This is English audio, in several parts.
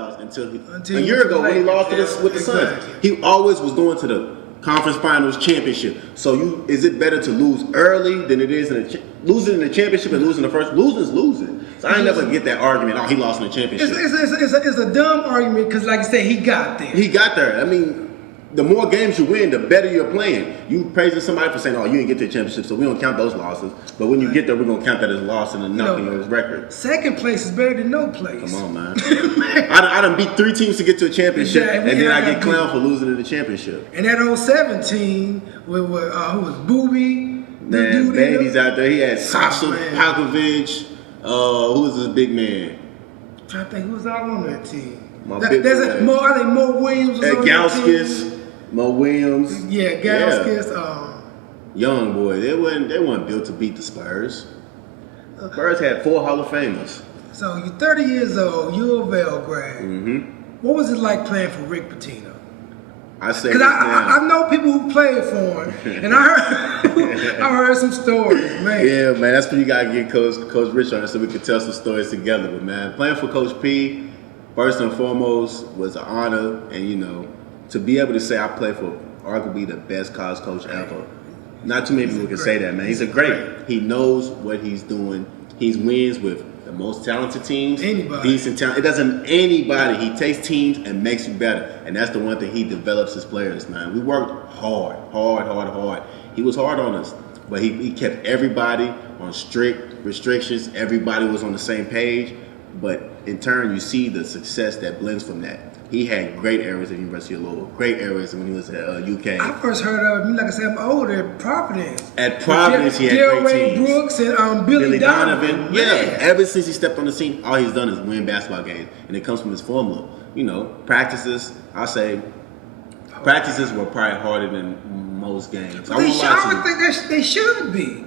playoffs until a year ago when he lost with the Suns. He always was going to the conference finals championship. So is it better to lose early than it is losing in the championship and losing the first? Losing is losing. So I ain't never get that argument. Oh, he lost in the championship. It's a dumb argument because, like you said, he got there. He got there. I mean, the more games you win, the better you're playing. You praising somebody for saying, "Oh, you didn't get to the championship, so we don't count those losses." But when you get there, we're gonna count that as a loss and nothing on his record. Second place is better than no place. Come on, man. I done beat 3 teams to get to a championship, and then I get clowned for losing in the championship. And that 07 team with who was Booby? Man, babies out there. He had Sasha Pakovic. Who was this big man? I'm trying to think who was all on that team. I think Mo Williams was on that team. Mo Williams. Yeah, Gauskas. Young boy. They weren't built to beat the Spurs. Spurs had 4 Hall of Famers. So you're 30 years old, UofL grad. Mm-hmm. What was it like playing for Rick Pitino? I say because I know people who played for him, and I heard some stories, man. Yeah, man, that's when you gotta get Coach Rich on it so we can tell some stories together. But man, playing for Coach P, first and foremost, was an honor, and to be able to say I played for arguably the best college coach ever. Not too many people can say that, man. He's a great. He knows what he's doing. He wins with the most talented teams. Decent talent. It doesn't anybody. He takes teams and makes you better. And that's the one thing he develops his players, man. We worked hard. He was hard on us. But he kept everybody on strict restrictions. Everybody was on the same page. But in turn, you see the success that blends from that. He had great areas at the University of Louisville, great areas when he was at UK. I first heard of him, like I said, I'm older, at Providence. At Providence, he had great teams. Brooks and Billy Donovan. Yeah, ever since he stepped on the scene, all he's done is win basketball games. And it comes from his formula. Practices, I'll say, practices were probably harder than most games. I would think they should be.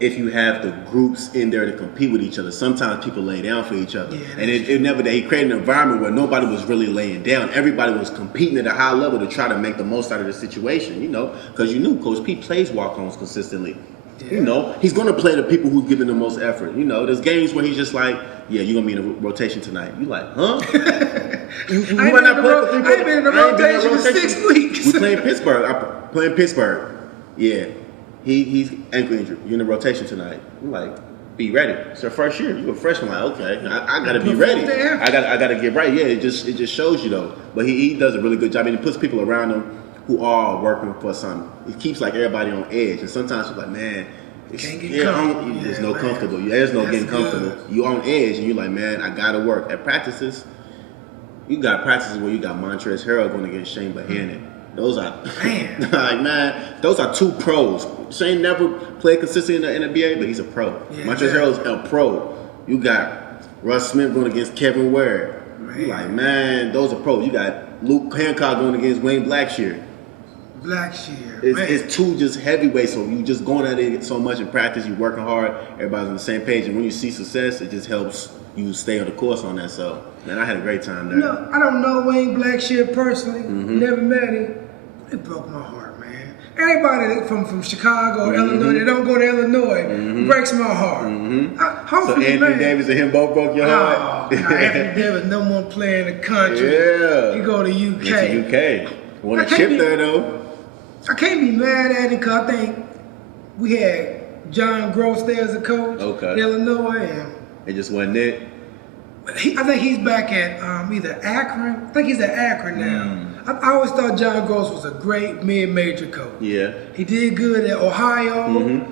If you have the groups in there to compete with each other, sometimes people lay down for each other. Yeah, and he created an environment where nobody was really laying down. Everybody was competing at a high level to try to make the most out of the situation, because Coach P plays walk-ons consistently. Yeah. He's going to play the people who's giving the most effort. There's games where he's just like, yeah, you're going to be in a rotation tonight. You like, huh? you might not play for 3 I ain't been in a rotation for 6 weeks. We playing Pittsburgh. I'm playing Pittsburgh. Yeah. He's ankle injured. You're in the rotation tonight. I'm like, be ready. It's your first year. You're a freshman. Like, okay, I gotta be ready. I gotta get right. Yeah, it just shows you though. But he does a really good job, and he puts people around him who are working for something. He keeps everybody on edge, and sometimes you're like, man, there's no comfortable. There's no getting comfortable. You're on edge, and you're like, man, I gotta work. At practices, you got practices where you got Montrezl Harrell going against Shane Bohannon. Those are those are 2 pros. Shane never played consistently in the NBA, but he's a pro. Yeah, Montrezl Harrell's a pro. You got Russ Smith going against Kevin Ware. You like, man, those are pros. You got Luke Hancock going against Wayne Blackshear. It's 2 just heavyweights, so you just going at it so much in practice. You working hard. Everybody's on the same page, and when you see success, it just helps you stay on the course on that. So, man, I had a great time there. I don't know Wayne Blackshear personally. Never met him. It broke my heart, man. Anybody from Chicago or Illinois that don't go to Illinois breaks my heart. So Anthony Davis and him both broke your heart? Oh, Anthony Davis, no more player in the country. Yeah. You go to UK. It's UK. Want a chip there, though. I can't be mad at it because I think we had John Gross there as a coach in Illinois. And it just wasn't it? I think he's back at either Akron. I think he's at Akron now. I always thought John Gross was a great mid-major coach. Yeah. He did good at Ohio.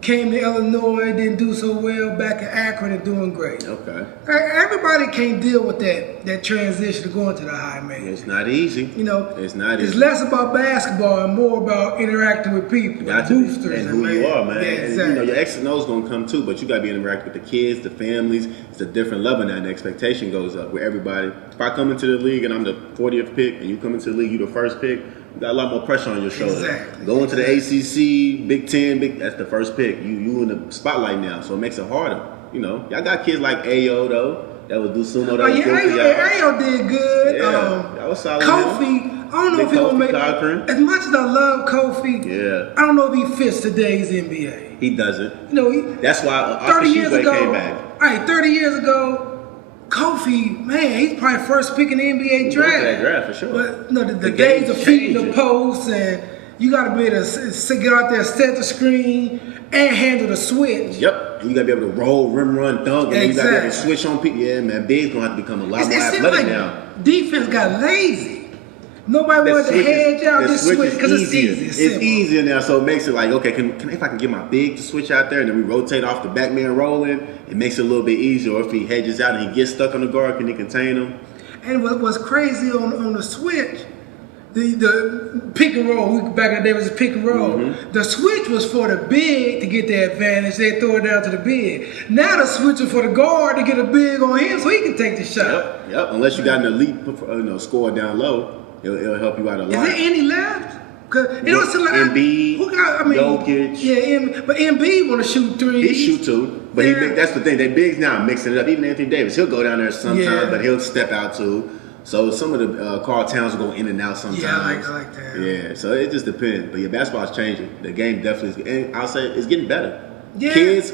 Came to Illinois, didn't do so well. Back at Akron and doing great. Okay. Everybody can't deal with that transition to going to the high major. It's not easy. It's not easy. It's less about basketball and more about interacting with people, boosters, and who you are, man. Yeah, exactly. And, your X and O's gonna come too, but you gotta be interacting with the kids, the families. It's a different level now, and the expectation goes up. Where everybody, if I come into the league and I'm the 40th pick, and you come into the league, you the first pick. You got a lot more pressure on your shoulders. Exactly. Going to the ACC, Big Ten, that's the first pick. You in the spotlight now, so it makes it harder. Y'all got kids like Ayo though that would do sumo. Ayo did good. Yeah, that was solid. Kofi, I don't know if he'll make as much as I love Kofi. Yeah, I don't know if he fits today's NBA. He doesn't. That's why 30 years ago came back. All right, 30 years ago, Kofi, man, he's probably first pick in the NBA draft. That draft for sure. But no, the days of feeding the post, and you got to be able to get out there, set the screen, and handle the switch. Yep. You got to be able to roll, rim run, dunk, and you got to be able to switch on people. Yeah, man, Big's going to have to become a lot more athletic now. Defense got lazy. Nobody wanted to hedge out this switch because it's easy. It's easier now, so it makes it like, okay, if I can get my big to switch out there and then we rotate off the back man rolling, it makes it a little bit easier. Or if he hedges out and he gets stuck on the guard, can he contain him? And what was crazy on the switch, the pick and roll, back in the day was a pick and roll. Mm-hmm. The switch was for the big to get the advantage. They throw it down to the big. Now the switch is for the guard to get a big on him so he can take the shot. Yep. Unless you got an elite score down low. It'll help you out a lot. Is there any left? Cause it don't seem like Embiid, Jokic. Yeah, but Embiid want to shoot threes. He shoot too, but that's the thing. They bigs now mixing it up. Even Anthony Davis, he'll go down there sometimes, but he'll step out too. So some of the Karl Towns will go in and out sometimes. Yeah, I like that. Yeah, so it just depends. But your basketball's changing. The game definitely is, and I'll say it's getting better. Yeah. Kids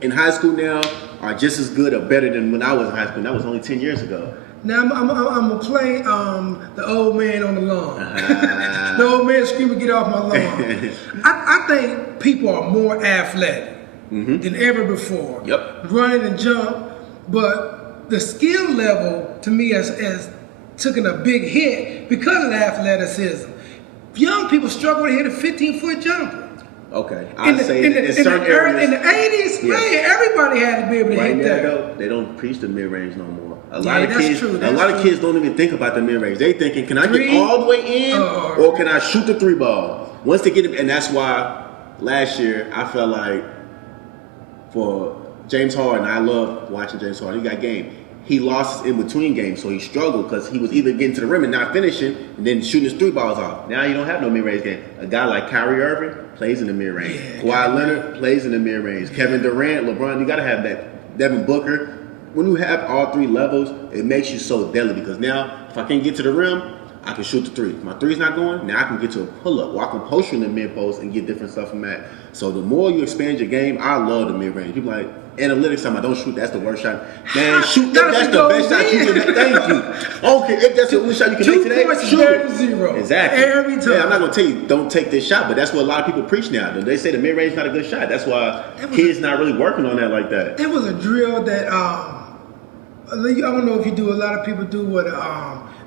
in high school now are just as good or better than when I was in high school. That was only 10 years ago. Now I'm gonna play the old man on the lawn. The old man screaming, "Get off my lawn!" I think people are more athletic than ever before. Yep. Running and jump, but the skill level to me has taken a big hit because of the athleticism. Young people struggle to hit a 15-foot jumper. Okay, I say in certain areas. In the 80s, man, everybody had to be able to hit that. Though, they don't preach the mid-range no more. A lot of kids don't even think about the mid-range. They thinking, can I get all the way in, or can I shoot the three ball? Once they get it, and that's why last year I felt like for James Harden, I love watching James Harden. He got game. He lost his in-between games, so he struggled because he was either getting to the rim and not finishing, and then shooting his three balls off. Now you don't have no mid-range game. A guy like Kyrie Irving plays in the mid-range. Yeah, Kawhi Leonard plays in the mid-range. Kevin Durant, LeBron, you got to have that. Devin Booker. When you have all three levels, it makes you so deadly because now if I can't get to the rim, I can shoot the three. If my three's not going, now I can get to a pull-up or I can post you in the mid-post and get different stuff from that. So the more you expand your game, I love the mid-range. People like, analytics, I don't shoot, that's the worst shot. Man, shoot, that's the best shot you can make. Thank you. Okay, if that's the only shot you can make today, shoot it. 0. Exactly. Every time. Yeah, I'm not going to tell you, don't take this shot, but that's what a lot of people preach now. They say the mid-range is not a good shot. That's why kids not really working on that like that. There was a drill that, I don't know if you do, a lot of people do what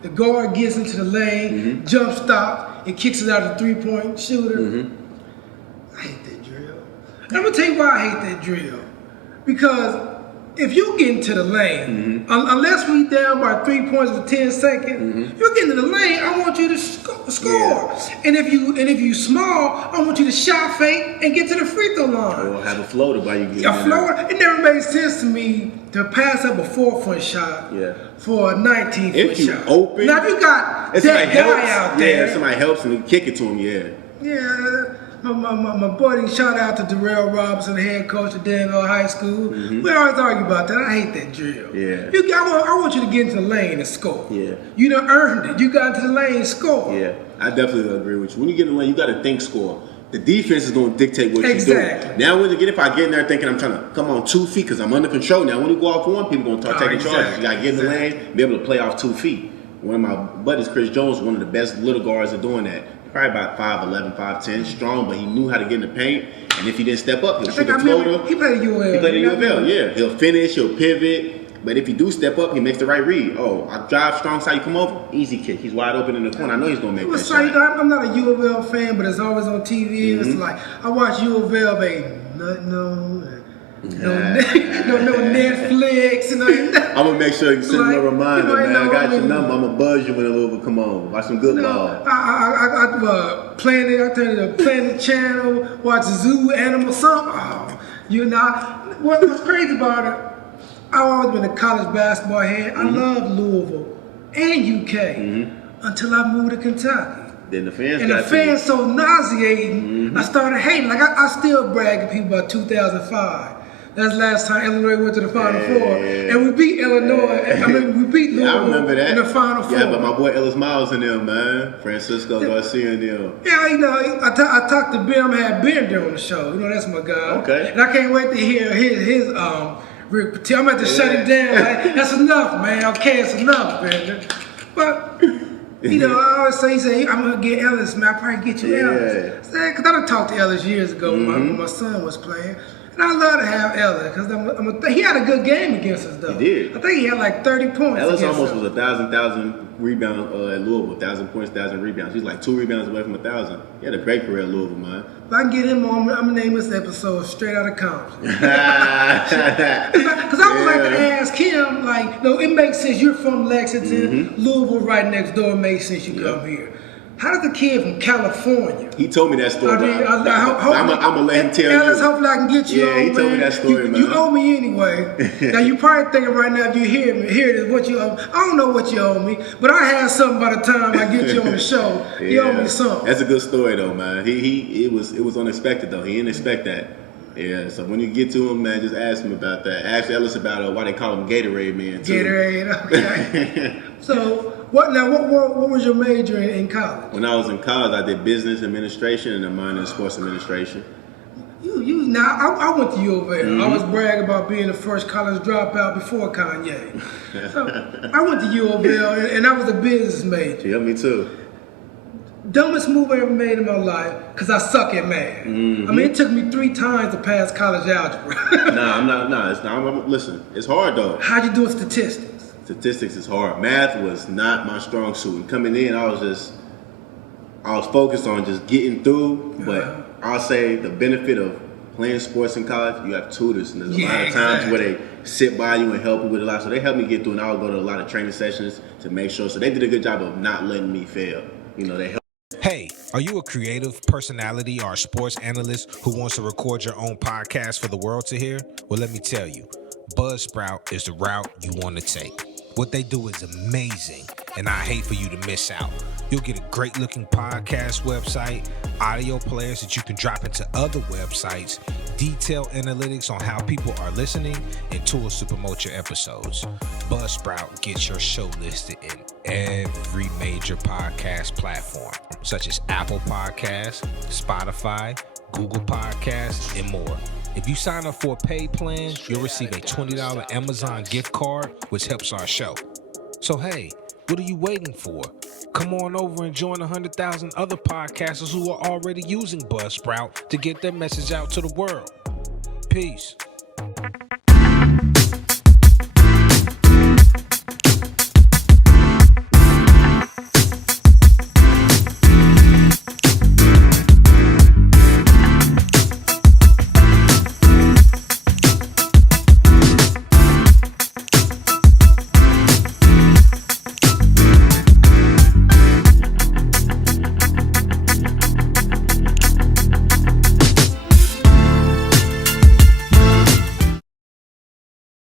the guard gets into the lane, jump stop, and kicks it out of the three-point shooter. I hate that drill. And I'm going to tell you why I hate that drill. Because if you get into the lane, unless we down by 3 points with 10 seconds, you get into the lane, I want you to score. Yeah. And if you small, I want you to shot fake and get to the free throw line. Or have a floater while you get a floater. It never made sense to me to pass up a 4-foot shot for a 19-foot shot. If you open, now if you got that guy out there, if somebody helps and kick it to him, yeah. My buddy, shout out to Darrell Robinson, the head coach of Danville High School. We always argue about that. I hate that drill. Yeah. I want you to get into the lane and score. Yeah. You done earned it. You got into the lane and score. Yeah, I definitely agree with you. When you get in the lane, you got to think score. The defense is going to dictate what you do. Now, if I get in there thinking I'm trying to come on 2 feet because I'm under control. Now, when you go off one, people going to start taking charges. You got to get in the lane, be able to play off 2 feet. One of my buddies, Chris Jones, one of the best little guards at doing that. Probably about 5'11", 5'10", strong, but he knew how to get in the paint. And if he didn't step up, he'll shoot a floater. He played at UofL. He played at UofL, yeah. He'll finish, he'll pivot. But if he do step up, he makes the right read. Oh, I drive strong side, you come over, easy kick. He's wide open in the corner. I know he's going to make that shot. I'm not a UofL fan, but it's always on TV. It's like, I watch UofL, baby. No Netflix. I'm gonna make sure you send me a reminder, man. I got your number. I'm gonna buzz you when Louisville come on. Watch some good ball. I turned to Planet Channel, watch Zoo Animal something. What's crazy about it? I've always been a college basketball head. I love Louisville and UK until I moved to Kentucky. Then the fans and the fans so nauseating, I started hating. Like I still brag to people about 2005. That's the last time Illinois went to the Final Four, and we beat Illinois. We beat Louisville I remember that. in the Final Four. Yeah, but my boy Ellis Miles and them, man, Francisco Garcia and them. Yeah, I talked to Ben. I had Ben there on the show. That's my guy. Okay. And I can't wait to hear his Rick Pitino. I'm about to shut him down. Like, that's enough, man. Okay, it's enough, man. But, you know, I always say, I'm going to get Ellis, man. I'll probably get you Ellis. Because I done talked to Ellis years ago when my son was playing. And I love to have Ellis because he had a good game against us, though. He did. I think he had like 30 points. Ellis almost was 1,000 rebounds at Louisville, 1,000 points, 1,000 rebounds. He's like 2 rebounds away from 1,000. He had a great career at Louisville, man. If I can get him on, I'm going to name this episode Straight Outta Compton. Because I would like to ask him, like, no, it makes sense. You're from Lexington. Louisville right next door. It makes sense you come here. How does the kid from California? He told me that story. I'm going to let him tell you. Ellis, hopefully I can get you on, he told me that story, man. You owe me anyway. Now, you probably thinking right now, if you hear it, what you owe me. I don't know what you owe me, but I have something by the time I get you on the show. You owe me something. That's a good story, though, man. It was unexpected, though. He didn't expect that. Yeah, so when you get to him, man, just ask him about that. Ask Ellis about why they call him Gatorade Man, too. Gatorade, okay. So... What was your major in college? When I was in college, I did business administration and a minor in sports administration. I went to UofL. I was bragging about being the first college dropout before Kanye. So I went to UofL and I was a business major. Yeah, me too. Dumbest move I ever made in my life because I suck at math. I mean, it took me 3 times to pass college algebra. It's not. Listen, it's hard though. How'd you do with statistics? Statistics is hard. Math was not my strong suit. And coming in, I was focused on just getting through. But I'll say the benefit of playing sports in college, you have tutors. And there's a lot of times where they sit by you and help you with a lot. So they helped me get through, and I would go to a lot of training sessions to make sure. So they did a good job of not letting me fail. You know, they helped. Hey, are you a creative personality or a sports analyst who wants to record your own podcast for the world to hear? Well, let me tell you, Buzzsprout is the route you want to take. What they do is amazing, and I hate for you to miss out. You'll get a great-looking podcast website, audio players that you can drop into other websites, detailed analytics on how people are listening, and tools to promote your episodes. Buzzsprout gets your show listed in every major podcast platform, such as Apple Podcasts, Spotify, Google Podcasts, and more. If you sign up for a paid plan, you'll receive a $20 Amazon gift card, which helps our show. So hey, what are you waiting for? Come on over and join 100,000 other podcasters who are already using Buzzsprout to get their message out to the world. Peace.